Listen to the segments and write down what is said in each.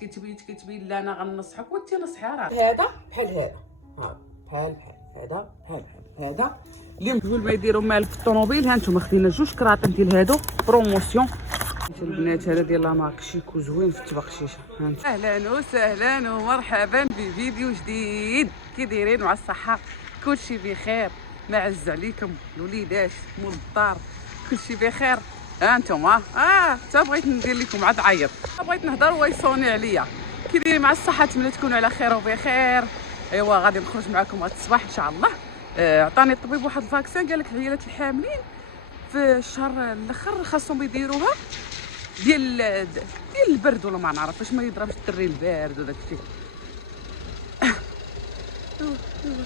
كتبي لا انا غنصحك وانت نصحي راه هذا بحال هذا بحال هذا بحال هذا اليوم قبل ما يديروا مال في الطوموبيل. ها نتوما خدينا جوج كراطين ديال هادو بروموسيون. البنات هذا ديال لا مارك شيك وزوين في التبقشيشه. اهلا وسهلا ومرحبا بفيديو جديد. كي دايرين مع الصحه؟ كلشي بخير؟ ما عز عليكم الوليدات مول الدار؟ كلشي بخير؟ ها انتما حتى بغيت ندير لكم عاد عيط، بغيت نهضر ويصوني عليا. كي دايرين مع الصحه؟ نتمنى تكونوا على خير وبخير. ايوا غادي نخرج معكم هذا الصباح ان شاء الله. عطاني الطبيب واحد الفاكسين، قال لك العيالات الحاملين في الشهر الاخر خاصهم يديروها ديال البرد ولا ما نعرف باش ما يضربش الدري البارد وداك الشيء.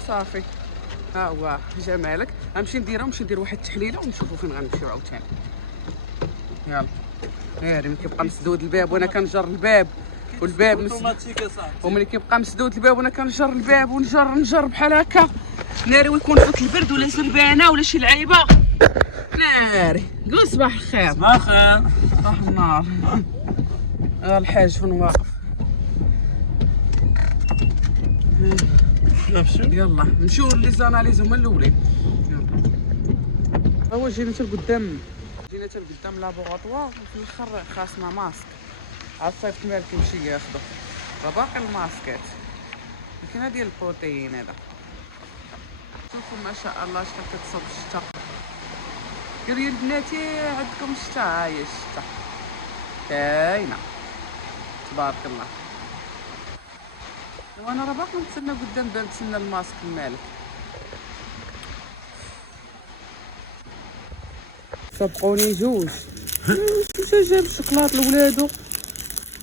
صافي ها هو جمالك. غنمشي ندير واحد التحليله ونشوفوا فين غنمشيو عاوتاني. يلا ناري ملي كيبقى مسدود الباب وانا كنجر الباب والباب اوتوماتيك اصاحبي، وملي كيبقى مسدود الباب وانا كنجر الباب ونجر بحال هكا ناري، ويكون فات البرد ولا زربانه ولا شي لعيبه ناري. قول صباح الخير. صباح الخير. صباح النار. الحاج فين واقف؟ يلا نمشيو لي زاناليز هما الاولين. يلا هو جينا حتى لقدام، لابوغاتوار وفي الاخر خاصنا ماسك. عالصيفط مالك يمشي ياخدو، راه باقي الماسكات كاينه ديال البروتيين. هذا شوفوا ما شاء الله شحال كتصب الشتا. قالوا لي البناتي عندكم الشتا، ها هي الشتا كاينه تبارك الله. وانا راه باقي نتسنى قدام باب نتسنى الماسك المالك. سبقوني جوج. واش جاب الشوكولات لولادو؟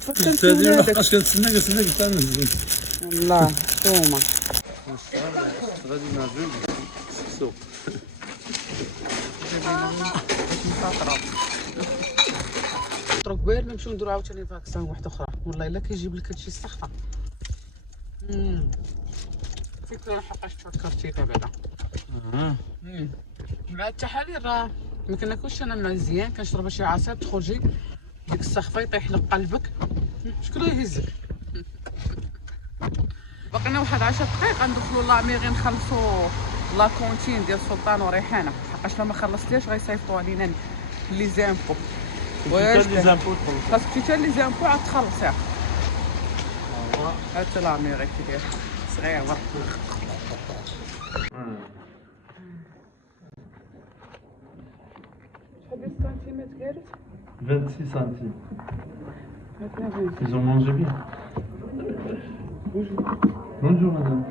تفكرت ولادك اش كنتسنى حتى نزل والله نتوما غادي نعزل السوق. قبيل ما نمشيو نديرو عاوتاني فاكسان واحده اخرى. والله الا كيجيب لك هادشي الصحه. فكرة لحقاش تفكرتي بعدا. مع التحاليل راه ما كناكلش انا مزيان، كنشرب شي عصير تخرجي ديك السخفه يطيح لك قلبك. شكون يهزك؟ باقينا واحد 10 دقائق غندخلوا لاميغي نخلصوا لا كونتين ديال سلطان وريحانه، حقاش لما خلصتيهاش غيصيفطوا علينا لي زامبو. واش خاصك تمشي لي زامبو عاد تخلصيها. هاتا لاميغي كي داير صغيره. شحال ديال السنتيمات قالت؟ 26 centimes. هاتنا 20. Ils ont mangé bien. Bonjour madame.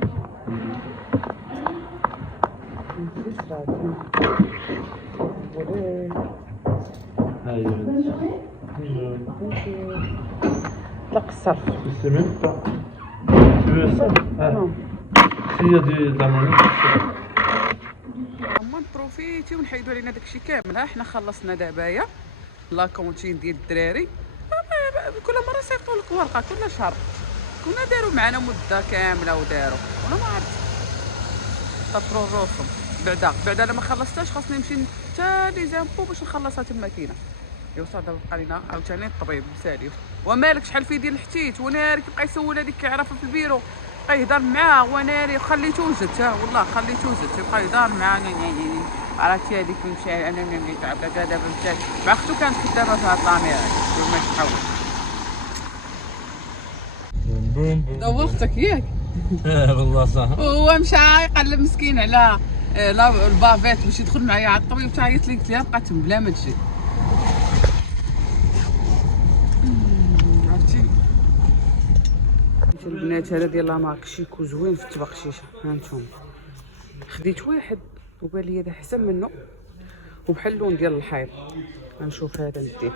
Allez, طلق الصرف. je sais même pas. Tu veux ça? S'il y a de la monnaie, اما نبروفيتي ونحيدو علينا داكشي كامل. ها حنا خلصنا دابايا لا كونتين ديال الدراري. كل مره صيفطوا لك ورقه كل شهر. كنا داروا معنا مده كامله وداروا وانا ما عرفت طفروا الرسوم. بعدا لما خلصتهاش خاصني نمشي حتى لي زامبو باش نخلصها تما كاينه. يوصل بقى لينا عاوتاني الطبيب ساليف. ومالك شحال في ديال الحتيت وناري كيبقى يسول هذيك كيعرفها في البيرو، بقى يهضر معاه وناري خليتو وجدت. والله خليتو وجدت يبقى يهضر معاه. عرفتي هذيك مشى انا تعب دابا مشات مع اختو كانت خدامه في هاد لامير ما تحاول. دوختك ياك؟ والله صح. هو مشى يقلب مسكين على البافيت باش يدخل معايا على الطبيب. تعيط لي قلت لها بقات بلا ما تجي. عرفتي البنات هذا ديال لا مارك شيك وزوين في التبقشيشه. ها نتوما خديت واحد وبان لي هذا احسن منه وبحال اللون ديال الحيط. غنشوف هذا نديه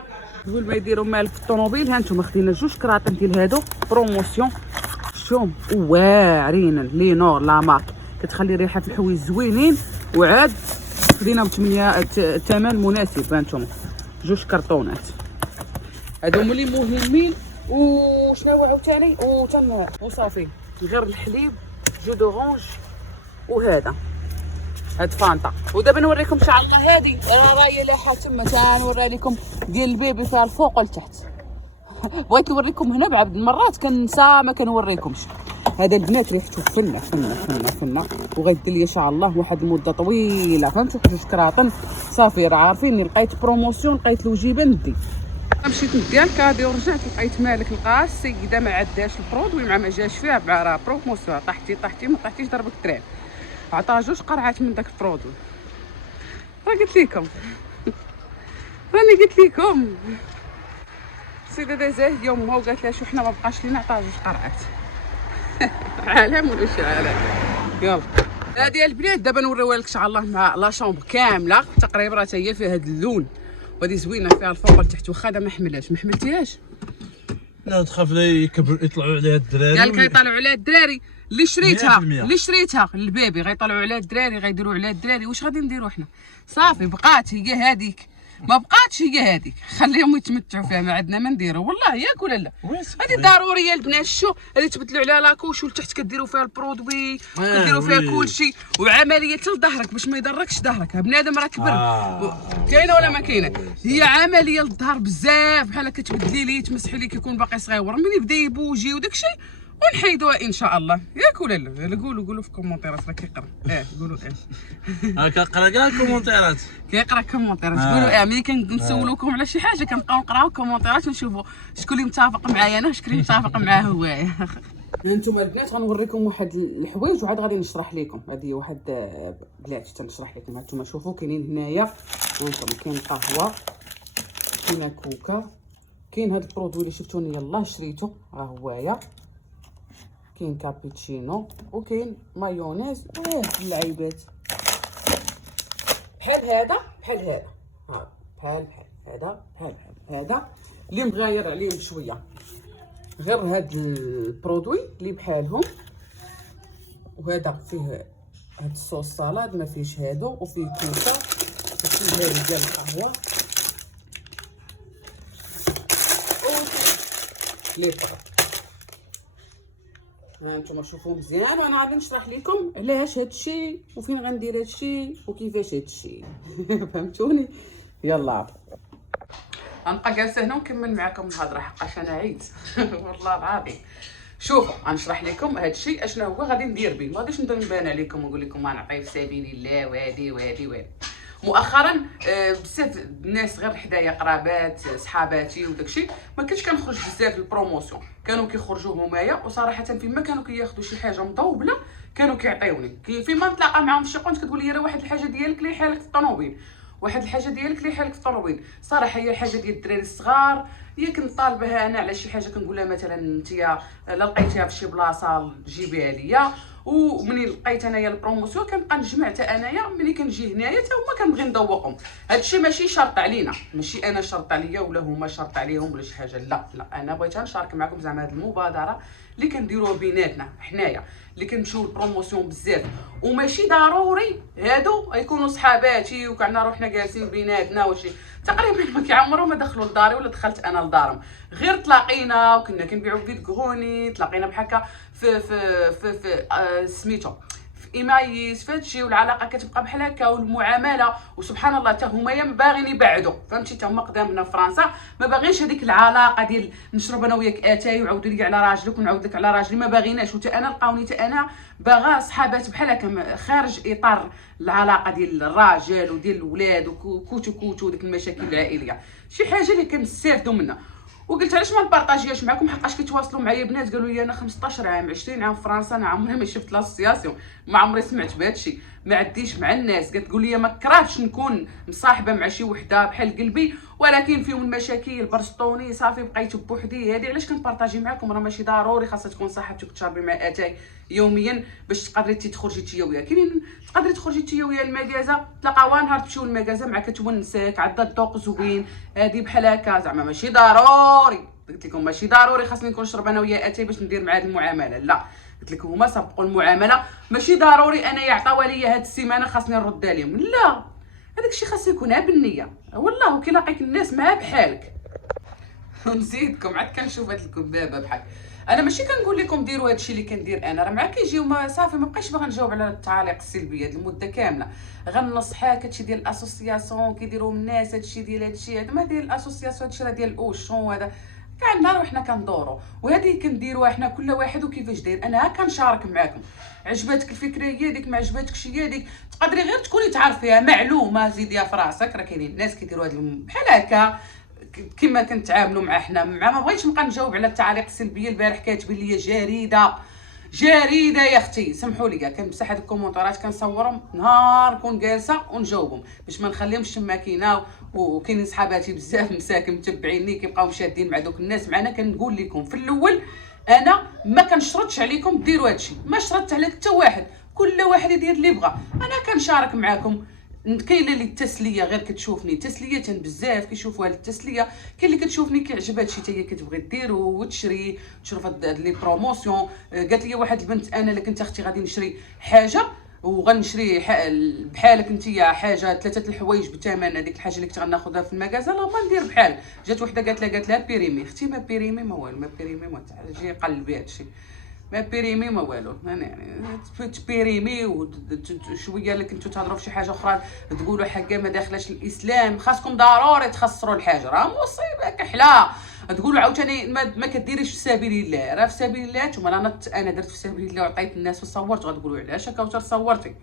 قبل ما يديروا مال في الطوموبيل. ها نتوما خدينا جوج كراطين ديال هادو بروموسيون. شوم واعرين لي نور لا مارك كتخلي ريحه في الحوايج زوينين. وعاد خدينا الثمن مناسب. ها نتوما جوج كرطونات هادو هما اللي مهمين. وشنو عاوتاني وصافي غير الحليب جو دورانج وهذا هاد فانتا. ودابا نوريكم ان شاء الله هادي راهي لاحه تما. تنوري لكم ديال البيبي فيها الفوق والتحت. بغيت نوريكم هنا بعض المرات كنسى ما كنوريكمش. هذا البنات ريحته فنه فنه فنه فنه، وغيدير لي ان شاء الله واحد المده طويله، فهمتوا؟ 2 كراطن صافي. راه عارفيني لقيت بروموسيون، لقيت الوجيبه ندي. مشيت نديها الكادي ورجعت لقيت مالك لقى السيده ما عداش البرودوي مع ما جاش فيها راه بروموسيون. طحتي ما طحتيش ضربك التران، عطاها 2 قرعات من داك البرودوي. راه قلت لكم راني قلت لكم. السيده دازاه يومها وقالت لها شو حنا ما بقاش لينا، عطاها 2 قرعات. عالم ولا شي عالم. يلا هادي البنات دابا نوريوها لك ان شاء الله مع لا شومبر كامله تقريبا، راه هي فيها هاد اللون وهادي زوينه فيها الفوق لتحت. واخا ما حملهاش، ما حملتيهاش؟ لا تخاف لا يكبر يطلعوا عليها الدراري. قال لك غيطلعوا عليها الدراري اللي شريتها للبيبي، غيطلعوا عليها الدراري، غيديروا عليها الدراري. واش غادي نديروا حنا؟ صافي بقات هي هذيك، ما بقاتش هي هذيك، خليهم يتمتعوا فيها، ما عندنا ما نديروا والله. ياك ولا لا؟ هذه ضروريه البنات. شو هذه تبدلوا عليها لاكوش ولتحت كديروا فيها البرودوي، كديروا فيها كلشي، وعمليه لظهرك باش ما يضركش ظهرك. بنادم راه كبر. كاينه ولا ما كاينه؟ هي عمليه للظهر بزاف، بحال كتبدلي ليه تمسحي ليه كيكون باقي صغيور، ملي يبدا يبوجي وداك الشيء ونحيدوها ان شاء الله. ياك ولا لا؟ قولوا في الكومونتيرات راه كيقرا. قولوا كنقرا كاع الكومونتيرات، كيقرا الكومونتيرات. قولوا ملي كنسولوكم على شي حاجه كنبقاو نقراو الكومونتيرات ونشوفوا شكون اللي متفق معايا انا وشكون اللي متفق معاه هو. انتم البنات غنوريكم واحد الحوايج وعاد غادي نشرح لكم. هذه واحد بلاتي تنشرح لكم. هانتوما شوفوا كاينين هنايا، هانتوما كاين قهوه، كاينه كوكا، كاين هاد البرودوي اللي شفتوني يلاه شريته ها هوايا، كاين كابتشينو وكاين مايونيز. اللعيبات بحال هذا بحال هذا، بحال هذا بحال هذا اللي مغاير عليهم شويه، غير هاد البرودوي اللي بحالهم. وهذا فيه هاد الصوص سالاد ما فيهش هادو، وفيه كوكا، وفيه هاد ديال القهوه ليتر. هانتوما شوفوا مزيان، وانا غادي نشرح لكم علاش هادشي وفين غندير هادشي وكيفاش هادشي. فهمتوني؟ يلا غنبقى جالسه هنا ونكمل معكم الهضره حقاش انا عييت. والله العظيم. شوفوا غنشرح لكم هادشي اشنا هو غادي ندير به، ما غاديش نبدا نبان عليكم ونقول لكم ما نعطي في سبيل الله وهادي. مؤخرا بزاف الناس غير حدايا قرابات صحاباتي وداكشي ما كنتش كنخرج بزاف البروموسيون، كانوا كيخرجوا همايا، وصراحه فيما كانوا كياخذوا شي حاجه مطوبله كانوا كيعطيوني. فيما نتلاقى معاهم شي قنت كتقول لي راه واحد الحاجه ديالك اللي حالك في الطوموبيل، واحد الحاجه ديالك اللي حالك في الطوموبيل. صراحه هي الحاجه ديال الدراري الصغار، هي كنطالبها انا على شي حاجه كنقول لها مثلا انت لا لقيتيها في شي بلاصه جيبيها ليا، ومنين لقيت انايا البروموسيون كنبقى نجمع حتى انايا ملي كنجي هنايا حتى هما كنبغي نذوقهم. هادشي ماشي شرط علينا، ماشي انا شرط عليا ولا هما شرط عليهم ولا شي حاجه، لا انا بغيت نشارك معكم زعما هاد المبادره اللي كنديروها بيناتنا حنايا، اللي كنمشيو البروموسيون بزاف. وماشي ضروري هادو يكونوا صحاباتي وكعنا روحنا جالسين بيناتنا وشي، تقريبا ما كيعمروا ما دخلوا لداري ولا دخلت انا لدارهم، غير تلاقينا وكنا كنبيعوا فيد كغوني، تلاقينا بحكا في سميتو في ايمايس في هادشي، والعلاقه كتبقى بحال هكا والمعامله. وسبحان الله حتى هما باغيين يبعدوا، فهمتي؟ حتى هما قدامنا في فرنسا ما باغينش هذيك العلاقه ديال نشرب انا وياك اتاي وعاودوا لي على راجلك ونعاود لك على راجلي، ما باغيناش. وتا انا لقاوني تا انا باغا صحابات بحال هكا خارج اطار العلاقه ديال الراجل وديال الاولاد وكوتو وديك المشاكل العائليه، شي حاجه اللي كنستافدوا منها. وقلت علاش ما نبارطاجيهاش معكم، حقاش كيتواصلوا معايا بنات قالوا لي انا 15 عام 20 عام في فرنسا، انا عمري ما شفت لاسوسياسيون، ما عمري سمعت بهادشي، ما عديش مع الناس. قالت لي ما كرهتش نكون مصاحبه مع شي وحده بحال قلبي، ولكن فيهم المشاكل برسطوني صافي بقيت بوحدي. هذه علاش كنبارطاجي معكم، راه ماشي ضروري خاصها تكون صاحبتك تشربي مع اتاي يوميا باش تقدري تخرجي تيا وياه. كاينين تقدري تخرجي تيا وياه المكازا، تلاقاو نهار تمشيو للمكازا مع كتونسك عندها الذوق زوين، هذه بحال هكا زعما ماشي ضروري. قلت لكم ماشي ضروري خاصني نكون نشرب انا ويا اتاي باش ندير مع هذه المعامله، لا قلت لكم هما سبقوا المعامله، ماشي ضروري انا يعطيو ليا هاد السيمانه خاصني نرد عليهم، لا هذاك الشيء خاص يكون بالنيه. والله كي لاقيك الناس مع بحالك. نزيدكم عاد كنشوف هاد الكذابه بحال انا ماشي كنقول لكم ديروا هادشي اللي كندير انا، راه مع كيجيو ما صافي ما بقيتش باغا نجاوب على التعاليق السلبيه هاد المده كامله، غنصحاك هادشي ديال الاسوسياسيون كيديروا الناس، هادشي ديال هادشي هذا ما ديال الاسوسياسيون، هادشي راه ديال اوشون، هذا كاع النهار وحنا كندورو، وهذه كنديروها حنا كل واحد وكيفاش داير. انا كنشارك معاكم، عجبتك الفكره هي ديك، ما عجبتكش هي ديك، تقدري غير تكوني تعرفيها معلومه زيديها في راسك. راه كاينين الناس كيديروا هذا بحال هكا كما كنتعاملوا مع حنا. ما بغيتش نبقى نجاوب على التعاليق السلبيه. البارح كاتبين لي جريده يا اختي، سمحوا لي كنمسح هاد الكومونطارات كنصورهم نهار كون جالسه ونجاوبهم باش ما نخليهمش تما كاينه. وكاينين صحاباتي بزاف مساكن متبعيني كيبقاو مشادين مع دوك الناس معنا. كنقول لكم في الاول انا ما كنشرطش عليكم ديروا هادشي، ما شرطت على حتى واحد، كل واحد يدير اللي بغى. انا كنشارك معاكم. كاينه اللي التسليه غير كتشوفني تسليه بزاف كيشوفوها التسليه، كاين اللي كتشوفني كيعجب هادشي حتى هي كتبغي دير وتشري تشوف هاد لي بروموسيون. قالت لي واحد البنت انا الا كنت اختي غادي نشري حاجه وغنشري بحالك انتيا حاجه 3 الحوايج بثمن هذيك الحاجه اللي كنت غناخذها في المغازه، لا ما ندير بحال. جات وحده قالت لها بيريمي اختي، ما بيريمي ما والو، ما بيريمي ما جي قلبي هادشي، ما بيريمي ما والو. يعني تبيريمي وشويه اللي كنتو تهضروا في شي حاجه اخرى تقولوا حاجه ما داخلاش الاسلام، خاصكم ضروري تخسروا الحاجه، راه مصيبه كحله. تقولوا عاوتاني ما كديريش في سبيل الله، راه في سبيل الله. نتوما انا درت في سبيل الله وعطيت الناس وصورت، غتقولوا علاش كوثر صورتي؟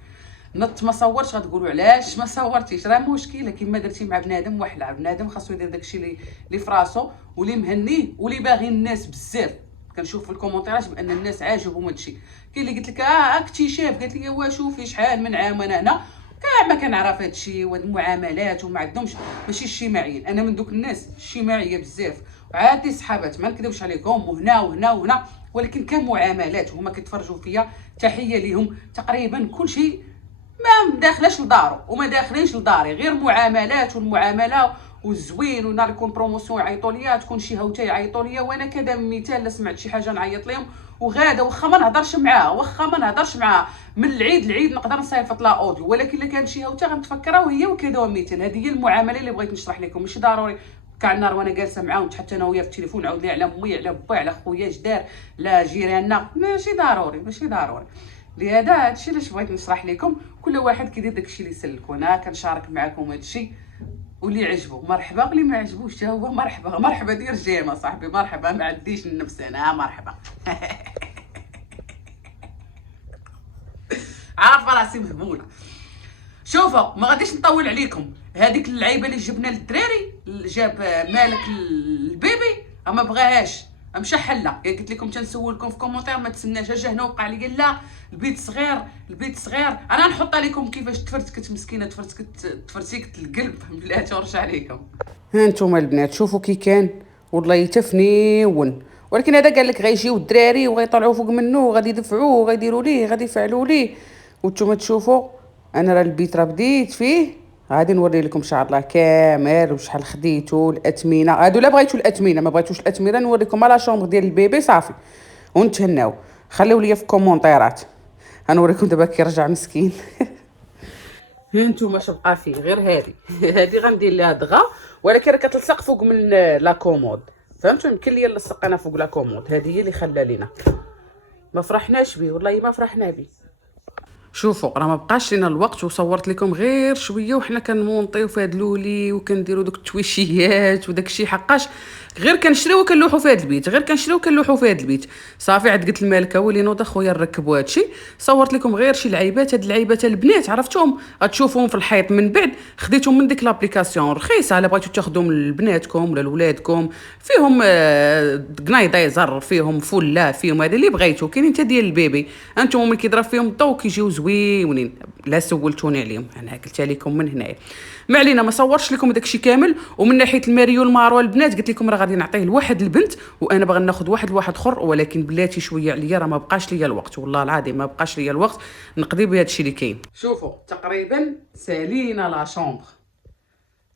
نط ما صورتش غتقولوا علاش ما صورتيش؟ راه مشكله كيما درتي مع بنادم واحد. بنادم خاصو يدير داكشي اللي في راسو واللي مهنيه واللي باغي الناس بزاف. كنشوف في الكومونتيرات بان الناس عاجبهم هادشي. كاين اللي قلت لك اكتشاف، قالت لي وا شوفي شحال من عام وانا هنا كاع ما كنعرف هادشي وهاد المعاملات وما عندهمش ماشي اجتماعيين. انا من دوك الناس اجتماعيه بزاف وعادي صحابات ما نكذبش عليكم وهنا وهنا وهنا، ولكن كمعاملات هما كيتفرجوا فيا تحيه ليهم. تقريبا كلشي ما داخلاش لدارو وما داخلينش لداري، غير معاملات والمعامله والزوين. ونهار يكون بروموسيون يعيطوا ليا، تكون شي هوته يعيطوا ليا، وانا كذا مثال لا سمعت شي حاجه نعيط لهم. وغاده واخا ما نهضرش معاها من العيد لعيد نقدر نصيفط لها اوديو، ولكن الا كان شي هوته غنتفكرها وهي وكذا مثال. هذه هي المعامله اللي بغيت نشرح لكم. ماشي ضروري كاع النهار وانا جالسه معاهم حتى انا ويا في التليفون نعاود لي على امي على با على خويا جدار لا جيراننا. ماشي ضروري. لهذا هادشي علاش بغيت نشرح لكم. كل واحد كيدير داكشي اللي يسلك، وانا كنشارك معكم هادشي. واللي عجبو مرحبا، واللي ما عجبوش حتى هو مرحبا دير جيم صاحبي، مرحبا ما عنديش النفس انا مرحبا. عارفه راسي مهموله. شوفوا ما غاديش نطول عليكم. هذيك اللعيبه اللي جبنا للدراري جاب مالك البيبي ما بغاهاش مشى حله. قلت لكم تنسولكم في كومونتير ما تسناش اجا هنا وقع لي قال لا البيت صغير. انا نحط لكم كيفاش تفرتكت مسكينه، تفرتكت القلب بلاتي ورجع عليكم. ها نتوما البنات شوفوا كي كان والله يتفنيون. ولكن هذا قال لك غيجيو الدراري وغيطلعوا فوق منه وغادي يدفعوه وغيديروا ليه غادي يفعلوا ليه. وانتوما تشوفوا انا راه البيت راه بديت فيه. غادي نوري لكم ان شاء الله كامل وشحال خديتو الاثمنه. هادو لا بغيتو الاثمنه ما بغيتوش الاثمنه نوريكم لا شومبر ديال البيبي صافي ونتهناو. خليو ليا في الكومونطيرات غنوريكم دابا كيرجع مسكين. ها نتوما اش بقى فيه غير هادي غندير ليها دغا، ولكن راه كتلصق فوق من لا كومود فهمتوا. يمكن ليا نلصق انا فوق لا كومود. هذه هي اللي خلى لينا ما فرحناش بيه، والله ما فرحنا بيه. شوفوا راه ما بقاش لينا الوقت وصورت لكم غير شويه وحنا كنمونطيو في هاد لولي وكنديروا دوك التويشيات وداك الشيء. حقاش غير كنشريو وكنلوحوا في هاد البيت صافي. عاد قلت المالكه ولي نوض اخويا نركبوا هادشي. صورت لكم غير شي لعيبات. هاد اللعيبات البنات عرفتهم غتشوفوهم في الحيط من بعد خديتهم من ديك لابليكاسيون رخيصه. الا بغيتو تاخذوهم لبناتكم ولا لولادكم فيهم قنايدايزر فيهم فله فيهم هذا اللي بغيتو. كاينين حتى ديال البيبي انتم ملي كيضرب فيهم الضو كيجيو زوينين. لا سولتوني عليهم انا قلت لكم من هنايا. ما علينا ما صورتش لكم داكشي كامل. ومن ناحيه الماريو الماروه البنات قلت لكم راه غادي نعطيه لواحد البنت وانا باغا ناخذ واحد اخر، ولكن بلاتي شويه عليا راه ما بقاش ليا الوقت والله العظيم ما بقاش ليا الوقت نقضي بهذا الشيء اللي كاين. شوفوا تقريبا سالينا لا شومبر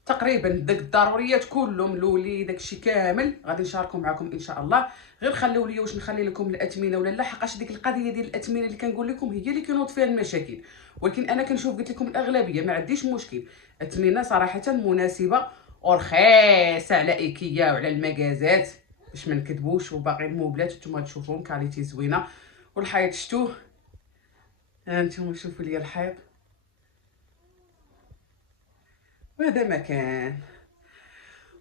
تقريبا داك الضروريات كلهم لولي داكشي كامل غادي نشاركو معكم ان شاء الله. غير خليو لي واش نخلي لكم الاثمنه ولا لا، حقاش ديك القضيه ديال الاثمنه اللي كنقول لكم هي اللي كينوض فيها المشاكل. ولكن انا كنشوف قلت لكم الاغلبيه ما عنديش مشكل. اثمنه صراحه مناسبه ورخيصه على ايكيا وعلى المغازات باش ما نكذبوش. وباقي الموبلات نتوما تشوفوهم كاليتي زوينه. والحيط شتوه ها نتوما شوفوا لي الحيط وهذا مكان.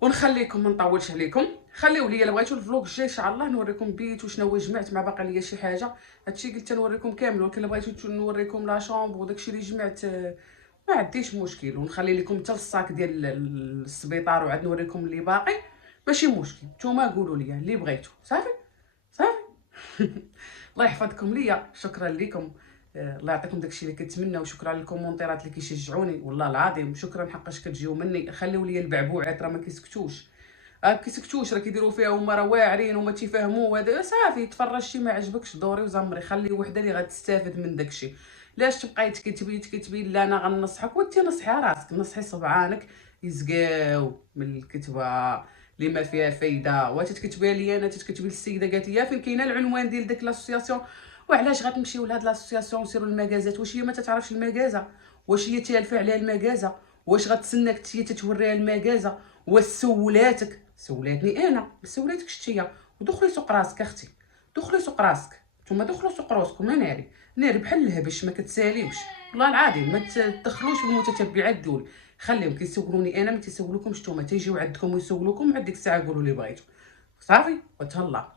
ونخليكم ما نطولش عليكم. خليو ليا الا بغيتو الفلوق الجاي ان شاء الله نوريكم بيت وشنو هو جمعت، ما باقي ليا شي حاجه. هادشي قلت نوريكم كامل، ولكن الا بغيتو نوريكم لا شامبر وداكشي اللي جمعت ما عنديش مشكل، ونخلي لكم حتى الصاك ديال السبيطار وعاد نوريكم اللي باقي، ماشي مشكل. نتوما قولوا لي اللي بغيتو. صافي صافي. الله يحفظكم ليا، شكرا لكم. الله يعطيكم داكشي اللي كنتمنى، وشكرا للكومونتيرات اللي كيشجعوني والله العظيم. شكرا حقاش كتجيو مني. خليو لي البعبوعات راه ما كيسكتوش، كيسكتوش، راه كيديروا فيها هما راه واعرين وما تيفهموا. هذا صافي تفرجتي ما عجبكش دوري وزمري، خلي وحده اللي غتستافد من داكشي. لاش تبقاي تكتبي لا انا غنصحك وانت نصحي راسك، نصحي صبعانك يزقاو من الكتبه اللي ما فيها فايده. وتتكتبيها لي انا، تتكتبي للسيده قالت لي فين كاينه العنوان ديال داك لاسوسياسيون، وعلاش غتمشيو لهاد لاسوسياسيون وسيروا المكازات. واش هي ما تتعرفش المكازه؟ واش هي تالفه عليها المكازه؟ واش غتسناك هي تتوريها المكازه؟ واش سولاتك؟ سولاتني انا، ما سولاتكش انتيا. ودخلي سوق راسك اختي، دخلي سوق راسك. نتوما دخلوا سوق راسكم. ناري ناري بحال الهبش، ما كتساليوش والله العظيم. ما تدخلوش بالمتتبعات دول، خليهم كيسولوني انا، ما تيسولوكمش نتوما. تيجيو عندكم ويسولوكم، عاد ديك الساعه قولوا اللي بغيتو. صافي وتهلا.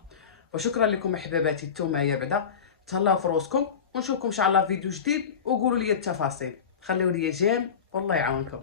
وشكرا لكم احباباتي نتوما بعدا. تهلاو في روسكم، ونشوفكم ان شاء الله في فيديو جديد. وقولوا لي التفاصيل، خليو لي جيم والله يعاونكم.